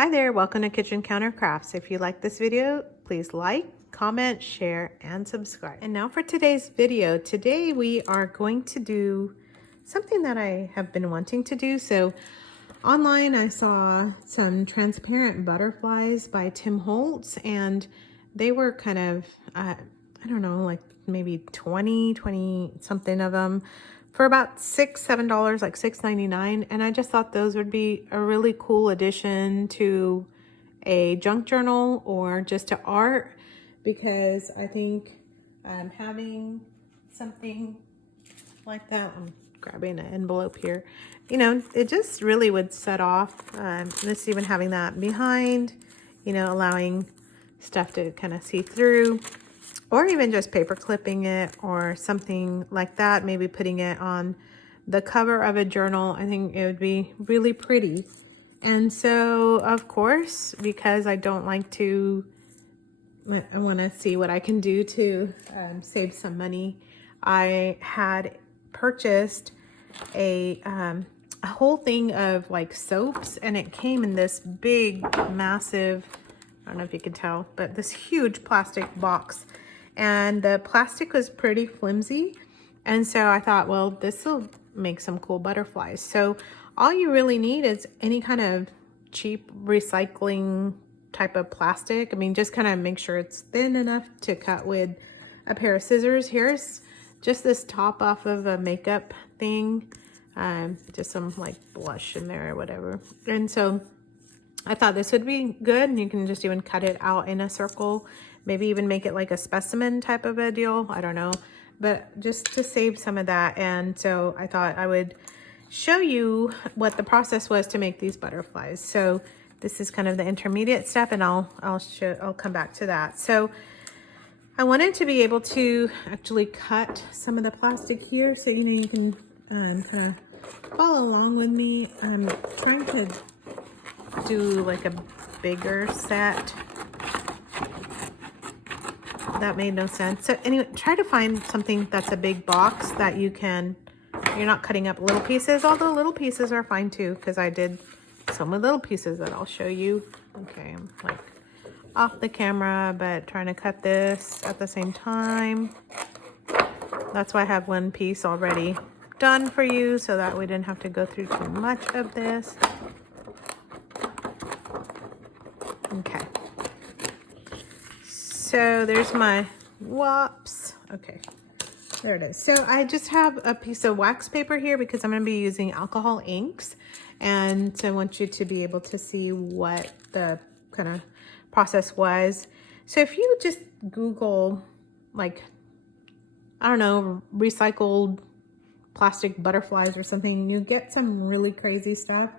Hi there, welcome to Kitchen Counter Crafts. If you like this video, please like, comment, share, and subscribe. And now for today's video. Today we are going to do something that I have been wanting to do. So online I saw some transparent butterflies by Tim Holtz, and they were kind of, I don't know, like maybe 20 something of them for about $7, like $6.99. And I just thought those would be a really cool addition to a junk journal or just to art, because I think having something like that, I'm grabbing an envelope here, you know, it just really would set off, just even having that behind, you know, allowing stuff to kind of see through, or even just paper clipping it or something like that, maybe putting it on the cover of a journal. I think it would be really pretty. And so, of course, because I don't like to, I want to see what I can do to save some money, I had purchased a whole thing of like soaps, and it came in this big, massive, I don't know if you can tell, but this huge plastic box. And the plastic was pretty flimsy. And so I thought, well, this will make some cool butterflies. So all you really need is any kind of cheap recycling type of plastic. I mean, just kind of make sure it's thin enough to cut with a pair of scissors. Here's just this top off of a makeup thing. Just some like blush in there or whatever. And so I thought this would be good, and you can just even cut it out in a circle, maybe even make it like a specimen type of a deal. I don't know, but just to save some of that. And so I thought I would show you what the process was to make these butterflies. So this is kind of the intermediate step, and I'll come back to that. So I wanted to be able to actually cut some of the plastic here, so you know you can kind of follow along with me. I'm trying to do like a bigger set. That made no sense. So anyway, try to find something that's a big box that you're not cutting up little pieces, although little pieces are fine too, because I did some with little pieces that I'll show you. Okay, I'm like off the camera, but trying to cut this at the same time. That's why I have one piece already done for you, so that we didn't have to go through too much of this. Okay, so there's my whoops. Okay, there it is. So I just have a piece of wax paper here because I'm going to be using alcohol inks, and so I want you to be able to see what the kind of process was. So if you just Google, like, I don't know, recycled plastic butterflies or something, you get some really crazy stuff.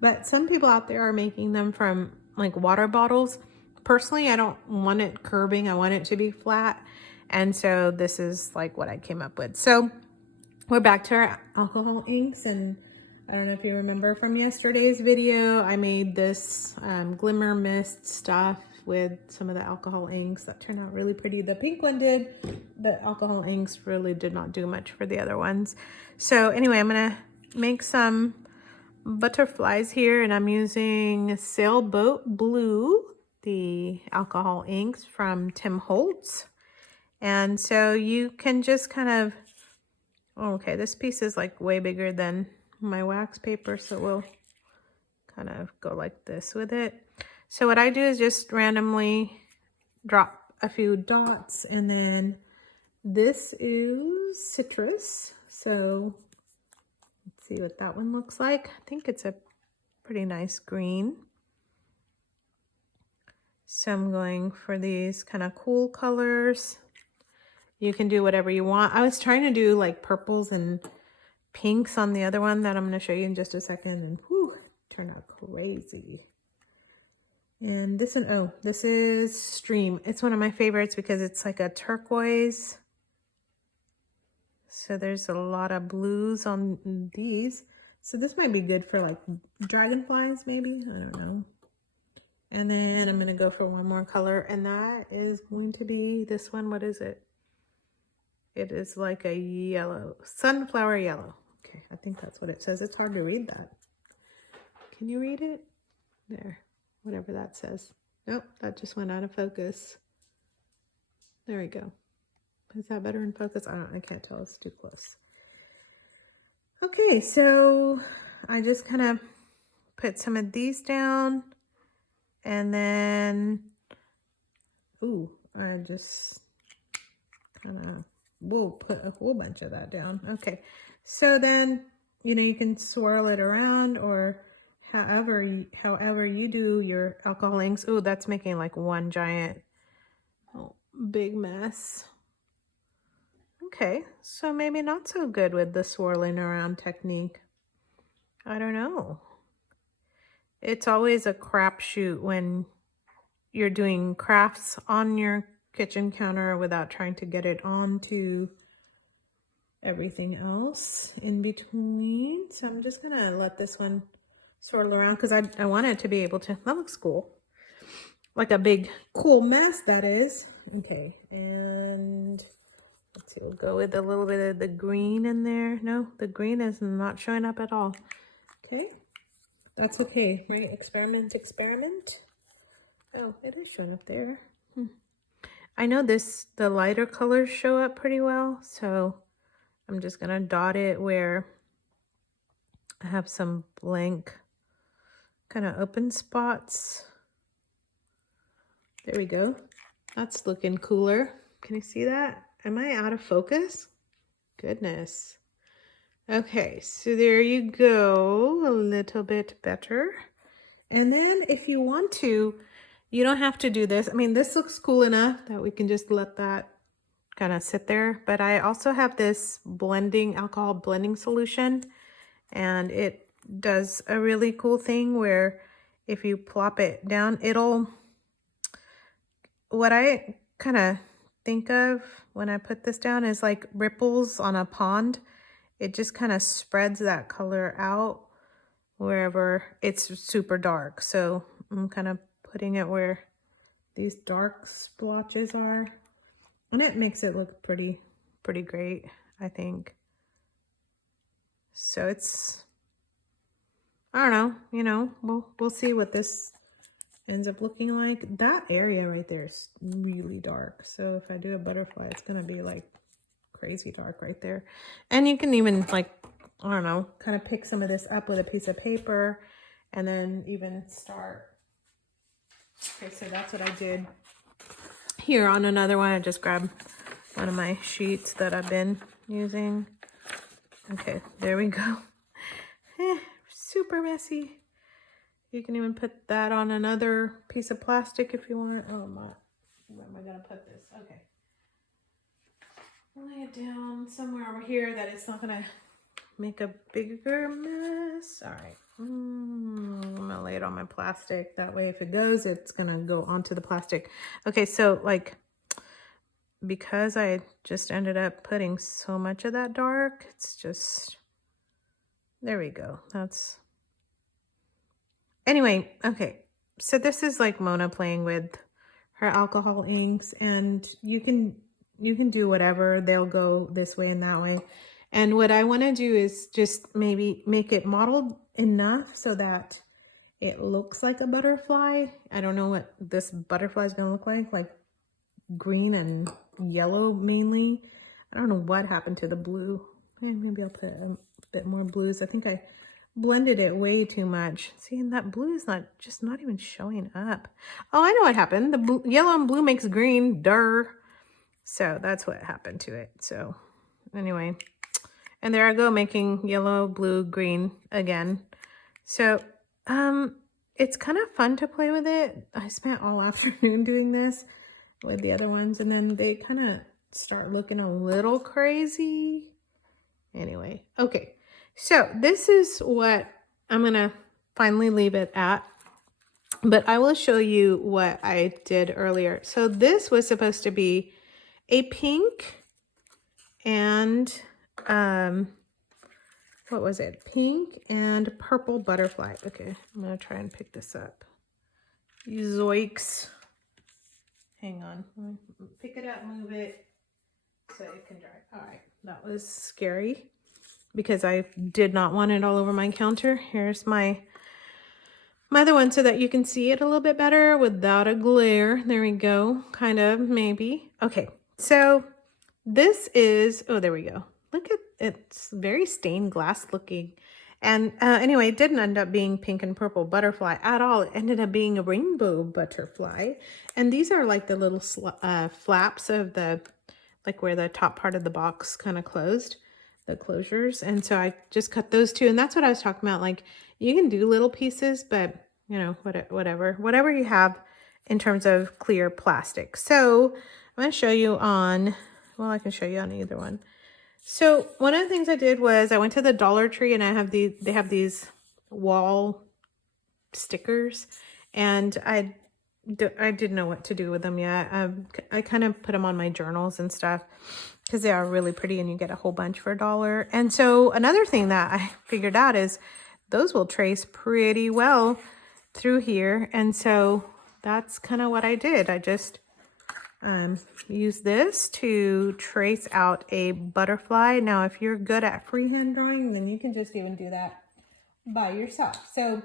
But some people out there are making them from like water bottles. Personally, I don't want it curving. I want it to be flat. And so this is like what I came up with. So we're back to our alcohol inks. And I don't know if you remember from yesterday's video, I made this glimmer mist stuff with some of the alcohol inks that turned out really pretty. The pink one did, but alcohol inks really did not do much for the other ones. So anyway, I'm gonna make some butterflies here, and I'm using Sailboat Blue, the alcohol inks from Tim Holtz. And so you can just kind of, okay, this piece is like way bigger than my wax paper, so we'll kind of go like this with it. So what I do is just randomly drop a few dots, and then this is citrus. So let's see what that one looks like. I think it's a pretty nice green. So I'm going for these kind of cool colors. You can do whatever you want. I was trying to do like purples and pinks on the other one that I'm going to show you in just a second, and whew, turned out crazy. And this one, oh, this is Stream. It's one of my favorites because it's like a turquoise. So there's a lot of blues on these. So this might be good for like dragonflies maybe, I don't know. And then I'm going to go for one more color, and that is going to be this one. What is it? It is like a yellow, sunflower yellow. Okay, I think that's what it says. It's hard to read that. Can you read it? There. whatever that says. Nope, that just went out of focus. There we go. Is that better in focus? I can't tell, it's too close. Okay, so I just kind of put some of these down, and then, ooh, I just kind of, we'll put a whole bunch of that down. Okay, so then, you know, you can swirl it around, or however you do your alcohol inks. Oh, that's making like one giant, big mess. Okay, so maybe not so good with the swirling around technique. I don't know. It's always a crapshoot when you're doing crafts on your kitchen counter without trying to get it onto everything else in between. So I'm just gonna let this one swirl around because I want it to be able to, that looks cool. Like a big cool mess, that is. Okay, and let's see, we'll go with a little bit of the green in there. No, the green is not showing up at all. Okay, that's okay, right? Experiment, experiment. Oh, it is showing up there. I know the lighter colors show up pretty well, so I'm just gonna dot it where I have some blank kind of open spots. There we go. That's looking cooler. Can you see that? Am I out of focus? Goodness. Okay, so there you go. A little bit better. And then if you want to, you don't have to do this. I mean, this looks cool enough that we can just let that kind of sit there. But I also have this alcohol blending solution, and it does a really cool thing where if you plop it down, what I kind of think of when I put this down is like ripples on a pond. It just kind of spreads that color out wherever it's super dark. So I'm kind of putting it where these dark splotches are, and it makes it look pretty great, I think. So it's, I don't know, you know, we'll see what this ends up looking like. That area right there is really dark, so if I do a butterfly, it's gonna be like crazy dark right there. And you can even, like, I don't know, kind of pick some of this up with a piece of paper and then even start. Okay, so that's what I did here on another one. I just grabbed one of my sheets that I've been using. Okay, there we go. Super messy. You can even put that on another piece of plastic if you want. Oh my, where am I gonna put this? Okay. Lay it down somewhere over here that it's not gonna make a bigger mess. All right. I'm gonna lay it on my plastic. That way if it goes, it's gonna go onto the plastic. Okay, so like, because I just ended up putting so much of that dark, it's just, there we go. That's, anyway, okay. So this is like Mona playing with her alcohol inks, and you can do whatever. They'll go this way and that way. And what I want to do is just maybe make it mottled enough so that it looks like a butterfly. I don't know what this butterfly is going to look like green and yellow mainly. I don't know what happened to the blue. Maybe I'll put a bit more blues. I think I blended it way too much. See, and that blue is not even showing up. Oh, I know what happened. The yellow and blue makes green, duh. So that's what happened to it. So anyway, and there I go, making yellow, blue, green again. So it's kind of fun to play with it. I spent all afternoon doing this with the other ones, and then they kind of start looking a little crazy. Anyway, okay, so this is what I'm gonna finally leave it at, but I will show you what I did earlier. So this was supposed to be a pink and what was it? Pink and purple butterfly. Okay, I'm gonna try and pick this up. Zoinks. Hang on, pick it up, move it so it can dry. All right, that was scary because I did not want it all over my counter. Here's my my other one so that you can see it a little bit better without a glare. There we go. Kind of, maybe. Okay, so this is, oh, there we go. Look at, it's very stained glass looking. And anyway, it didn't end up being pink and purple butterfly at all. It ended up being a rainbow butterfly. And these are like the little flaps of the, like where the top part of the box kind of closed, the closures. And so I just cut those two. And that's what I was talking about. Like, you can do little pieces, but you know, whatever you have in terms of clear plastic. So I'm going to show you on, well, I can show you on either one. So one of the things I did was I went to the Dollar Tree and they have these wall stickers, and I didn't know what to do with them yet. I kind of put them on my journals and stuff because they are really pretty and you get a whole bunch for $1. And so another thing that I figured out is those will trace pretty well through here. And so that's kind of what I did. I just use this to trace out a butterfly. Now, if you're good at freehand drawing, then you can just even do that by yourself. So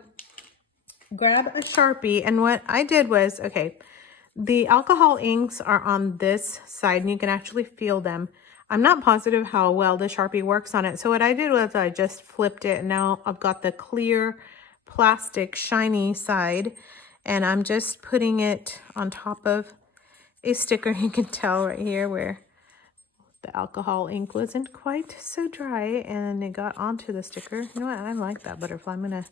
grab a Sharpie, and what I did was, okay, the alcohol inks are on this side and you can actually feel them. I'm not positive how well the Sharpie works on it. So what I did was I just flipped it, and now I've got the clear plastic shiny side, and I'm just putting it on top of a sticker. You can tell right here where the alcohol ink wasn't quite so dry and it got onto the sticker. You know what? I like that butterfly. I'm going to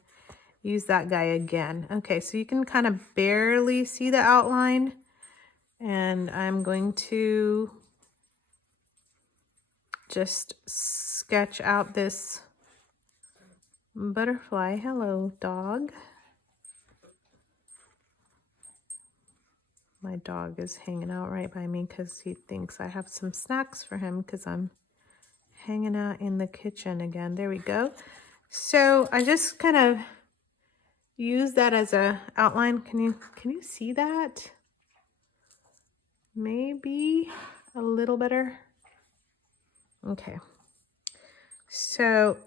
use that guy again. Okay, so you can kind of barely see the outline, and I'm going to just sketch out this butterfly. Hello, dog. My dog is hanging out right by me because he thinks I have some snacks for him because I'm hanging out in the kitchen again. There we go. So I just kind of use that as a outline. Can you see that? Maybe a little better. Okay. So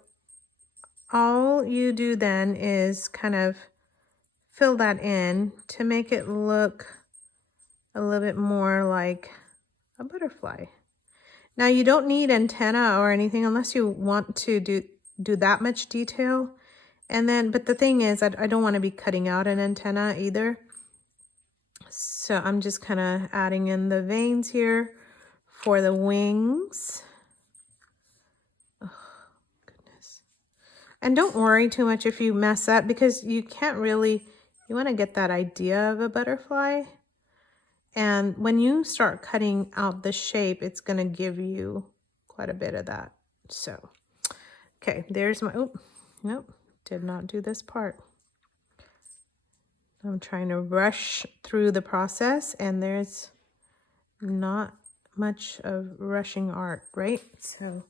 all you do then is kind of fill that in to make it look a little bit more like a butterfly. Now, you don't need antenna or anything unless you want to do that much detail. And then, but the thing is, I don't want to be cutting out an antenna either. So I'm just kind of adding in the veins here for the wings. Oh, goodness. And don't worry too much if you mess up, because you can't really, you want to get that idea of a butterfly. And when you start cutting out the shape, it's going to give you quite a bit of that. So, okay, there's my, oh, nope, did not do this part. I'm trying to rush through the process, and there's not much of rushing art, right? So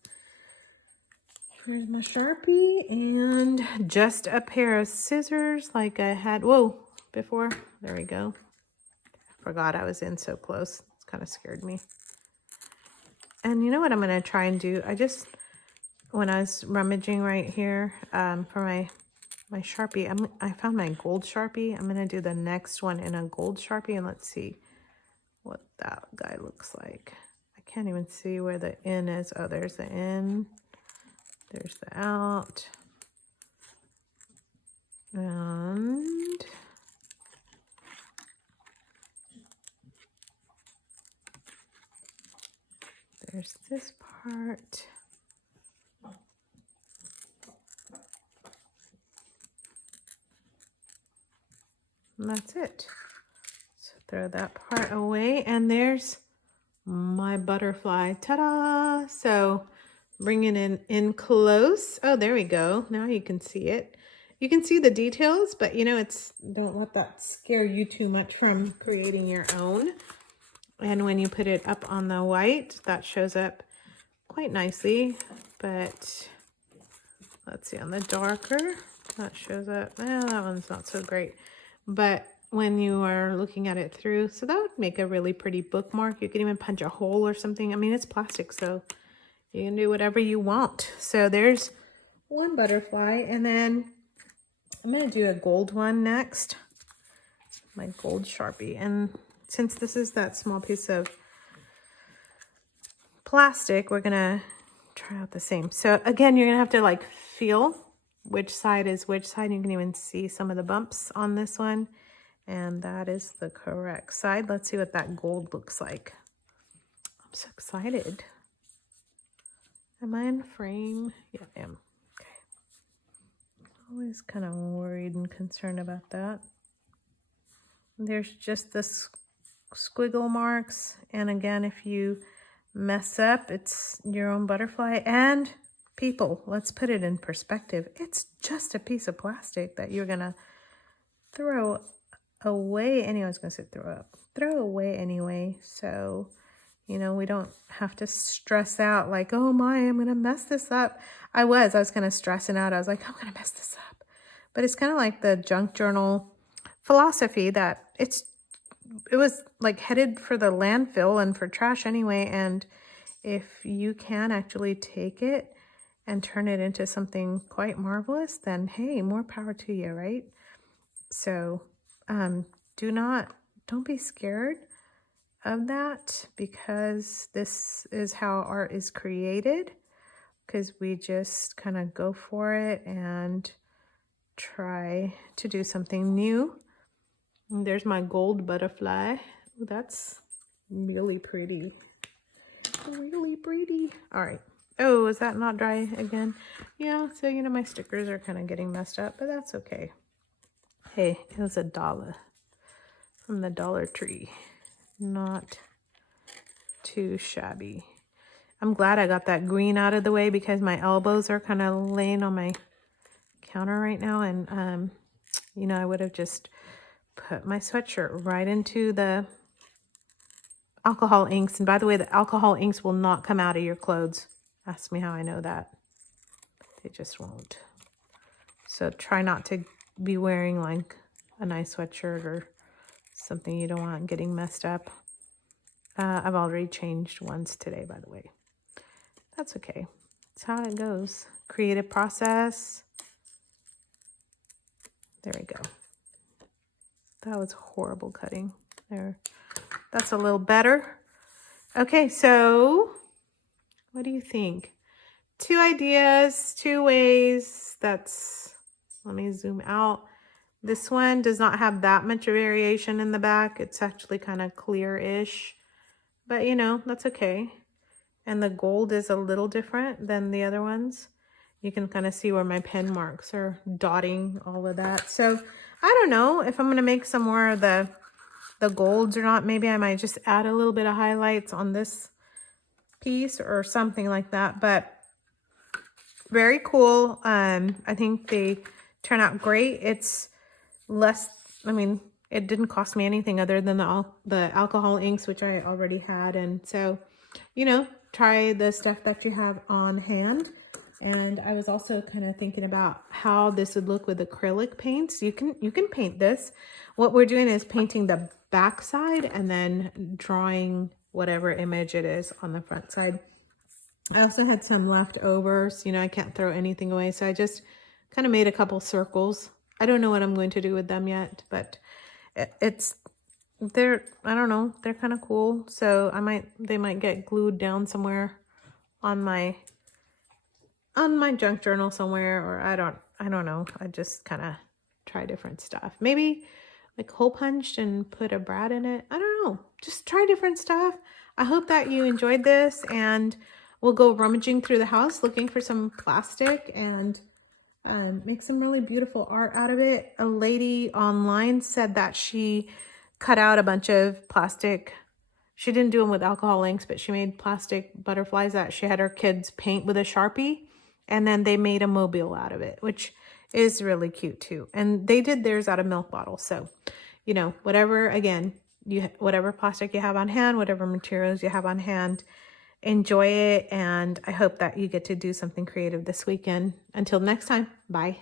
here's my Sharpie and just a pair of scissors like I had, whoa, before. There we go. Forgot I was in so close. It's kind of scared me. And you know what I'm going to try and do? I just, when I was rummaging right here for my Sharpie, I found my gold Sharpie. I'm going to do the next one in a gold Sharpie, and let's see what that guy looks like. I can't even see where the in is. Oh, there's the in. There's the out. And there's this part. And that's it. So throw that part away, and there's my butterfly. Ta-da! So bring it in close. Oh, there we go. Now you can see it. You can see the details, but you know, don't let that scare you too much from creating your own. And when you put it up on the white, that shows up quite nicely. But let's see, on the darker, that shows up. Well, that one's not so great. But when you are looking at it through, so that would make a really pretty bookmark. You can even punch a hole or something. I mean, it's plastic, so you can do whatever you want. So there's one butterfly. And then I'm going to do a gold one next. My gold Sharpie. And since this is that small piece of plastic, we're going to try out the same. So again, you're going to have to like feel which side is which side. You can even see some of the bumps on this one. And that is the correct side. Let's see what that gold looks like. I'm so excited. Am I in frame? Yeah, I am. Okay. Always kind of worried and concerned about that. There's just the squiggle marks. And again, if you mess up, it's your own butterfly. And people, let's put it in perspective. It's just a piece of plastic that you're going to throw away anyway. I was going to say throw away anyway. So, you know, we don't have to stress out like, oh my, I'm going to mess this up. I was kind of stressing out. I was like, I'm going to mess this up. But it's kind of like the junk journal philosophy that it was like headed for the landfill and for trash anyway. And if you can actually take it and turn it into something quite marvelous, then hey, more power to you, right? So don't be scared of that, because this is how art is created, because we just kind of go for it and try to do something new. And there's my gold butterfly. Ooh, that's really pretty. Really pretty. All right. Oh, is that not dry again? Yeah, so you know my stickers are kind of getting messed up, but that's okay. Hey, it was $1 from the Dollar Tree. Not too shabby. I'm glad I got that green out of the way, because my elbows are kind of laying on my counter right now. And, you know, I would have just put my sweatshirt right into the alcohol inks. And by the way, the alcohol inks will not come out of your clothes. Ask me how I know that. They just won't. So try not to be wearing like a nice sweatshirt or something you don't want getting messed up. I've already changed once today, by the way. That's okay. That's how it goes. Creative process. There we go. That was horrible cutting. There. That's a little better. Okay, so what do you think? 2 ideas, 2 ways. Let me zoom out. This one does not have that much variation in the back. It's actually kind of clear-ish, but you know, that's okay. And the gold is a little different than the other ones. You can kind of see where my pen marks are dotting all of that. So I don't know if I'm going to make some more of the golds or not. Maybe I might just add a little bit of highlights on this piece or something like that. But very cool. I think they turn out great. It's less, I mean, it didn't cost me anything other than the alcohol inks, which I already had. And so, you know, try the stuff that you have on hand. And I was also kind of thinking about how this would look with acrylic paints. You can paint this. What we're doing is painting the back side and then drawing whatever image it is on the front side. I also had some leftovers. You know, I can't throw anything away. So I just kind of made a couple circles. I don't know what I'm going to do with them yet, but they're, I don't know, they're kind of cool. So they might get glued down somewhere on my junk journal somewhere, or I don't know. I just kind of try different stuff. Maybe like hole punched and put a brad in it. I don't know. Just try different stuff. I hope that you enjoyed this, and we'll go rummaging through the house looking for some plastic and make some really beautiful art out of it. A lady online said that she cut out a bunch of plastic. She didn't do them with alcohol inks, but she made plastic butterflies that she had her kids paint with a Sharpie. And then they made a mobile out of it, which is really cute too. And they did theirs out of milk bottles. So, you know, whatever, again, whatever plastic you have on hand, whatever materials you have on hand, enjoy it. And I hope that you get to do something creative this weekend. Until next time, bye.